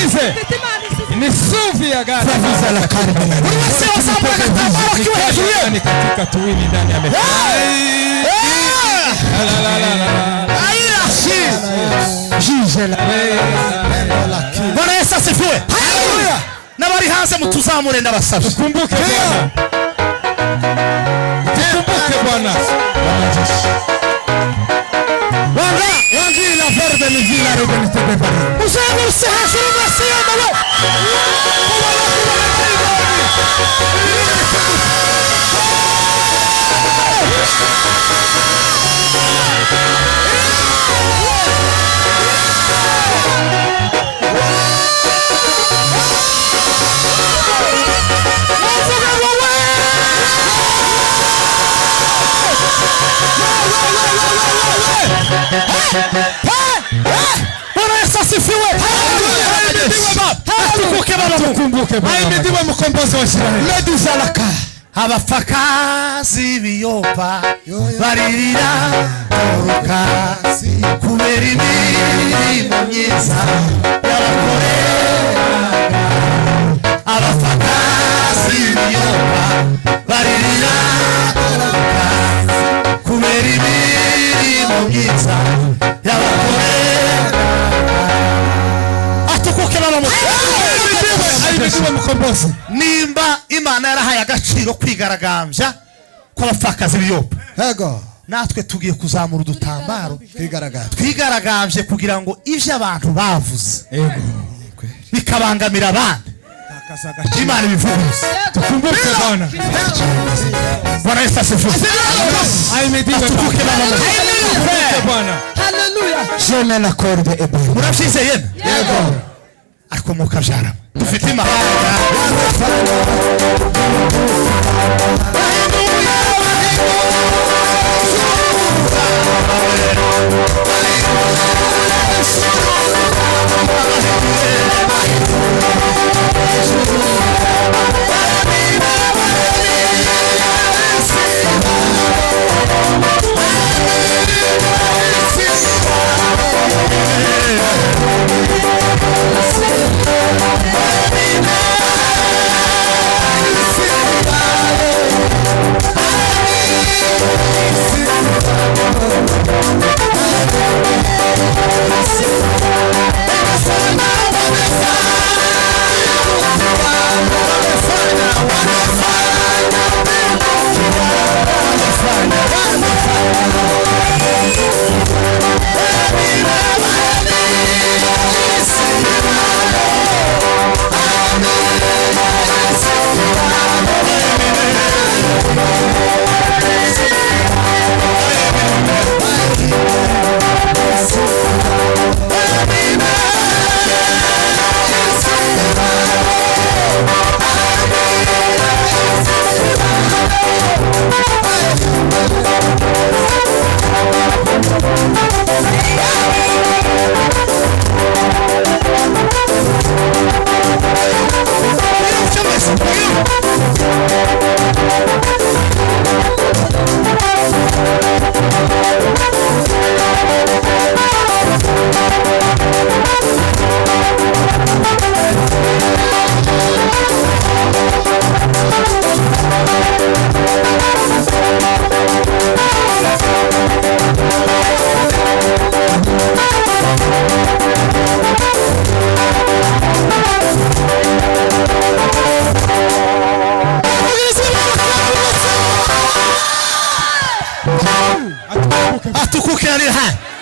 Murumvise ni sufi ya gari Urwese wasambura agatambaro kiwe hejuru ye ni katika tuwini ndani ya meza Airashi Jijela Bwana Yesu asifiwe Haleluya Nabari hanze mutuzamure ndabasabye Tukumbuke Bwana Tukumbuke Bwana Wangi la verde ni vila rogo ni tebebari Musangu usahasuru masiyama lo Tukumbuke Bwana Ahimidiwe mkombozi wa Israeli Meduzalaka abapfakazi biyopa baririra toroka kubera imirimo myiza y'abakoreraga abapfakazi biyopa baririra toroka kubera imirimo myiza y'abakoreraga atukuke mukombozi nimba Imana yarahaye agaciro kwigaragambya kw'abapfakazi b'iyopa Yego natwe tugiye kuzamura udutambaro twigaragambye kugira ngo ivyo abantu bavuze bikabangamira abandi Imana ibivuguruza Tukumbuke Bwana Bwana Yesu asifiwe Ahimidiwe Bwana Haleluya Je me l'accorde et bon muravyizeye Yego ariko mukavyara dufite imahanga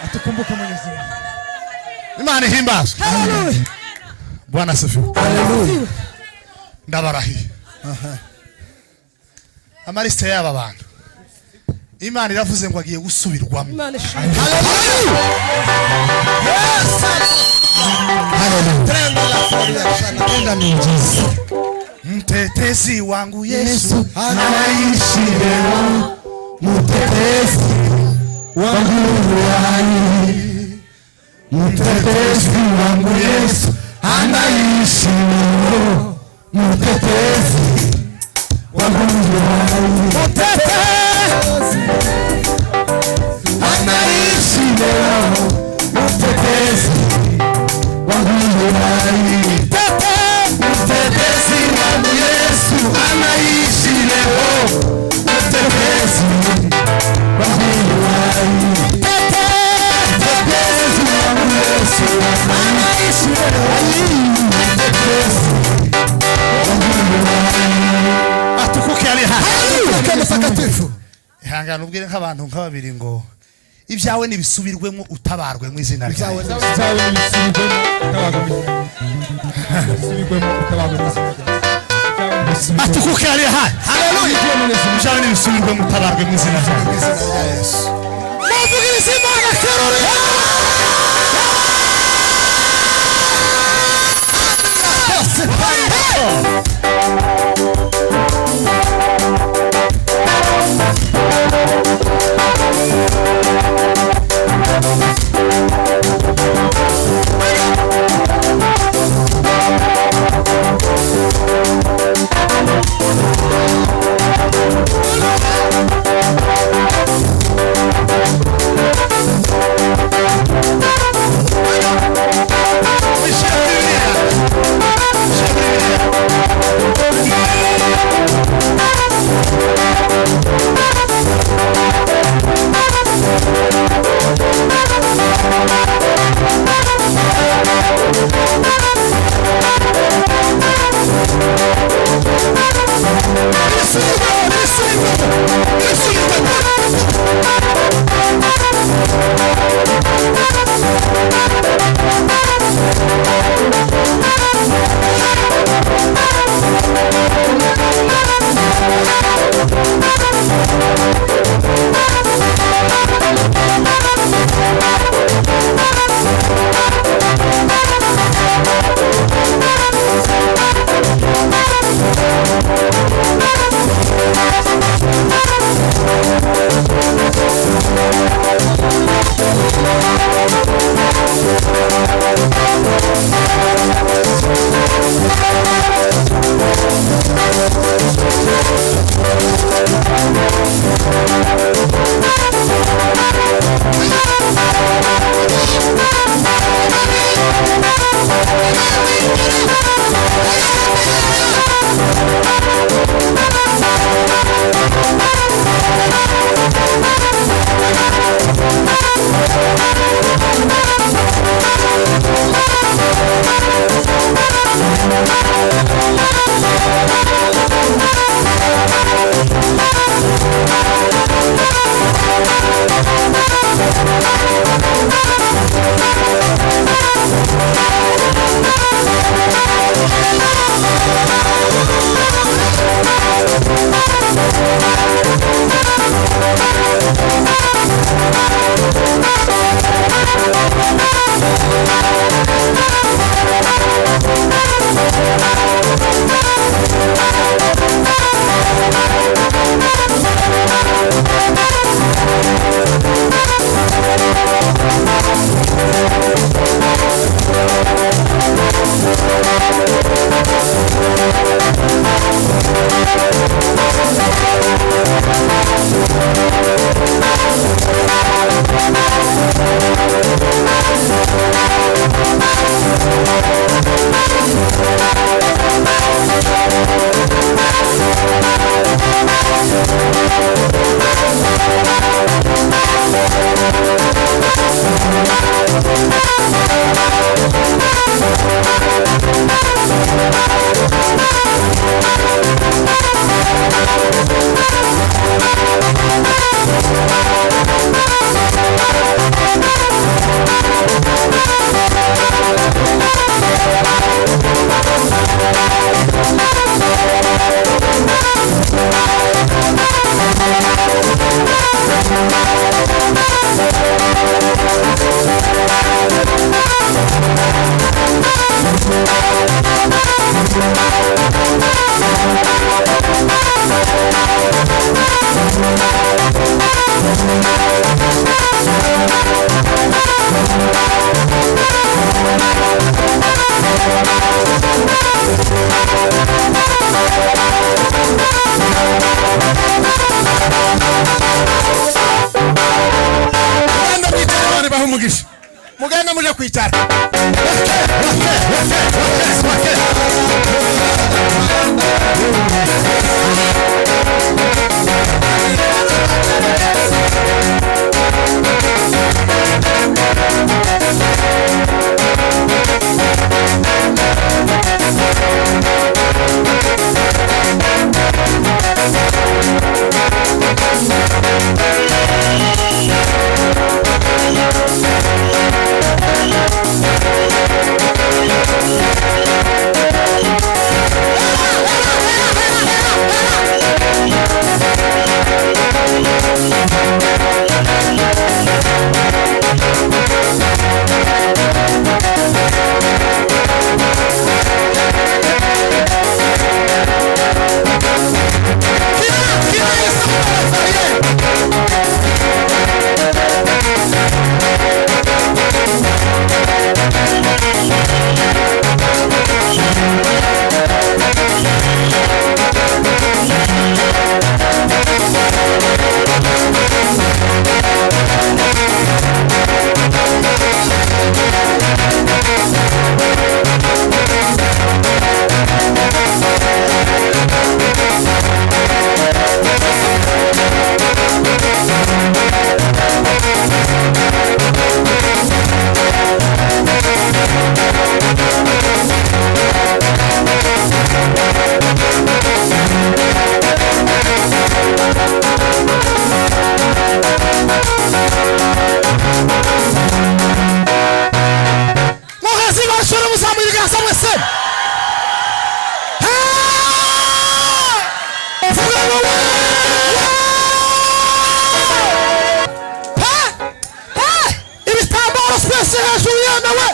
Atukumbuke Mwenyezi Mungu Imana ihimbazwe Haleluya Bwana asifiwe Haleluya ndabarahiye amaliste y'aba bantu Imana iravuze ngo agiye gusubirwamo Imana Haleluya Tenda miujiza mtetezi wangu Yesu anaishi leo mtetezi wangu hai mtetezi wangu Yesu anaishi leo mtetezi wangu hai mtetezi anaishi leo mtetezi wangu hai atukuke ali Atukuke mtakatifu. ihangana ubwire nk'abantu nk'ababiri ngo ibyawe nibisubirwemo utabarwe mu izina ryawe. Atukuke ali haleluya. Ibyawe nibisubirwemo utabarwe mu izina ryawe. Muvugirize Imana kerore. Mugenda muje kwicara. sema. Vuga ngo we. Ibitambaro twese hejuru yemewe.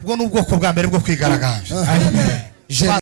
ubwo ni ubwoko bwa mbere bwo kwigaragaza.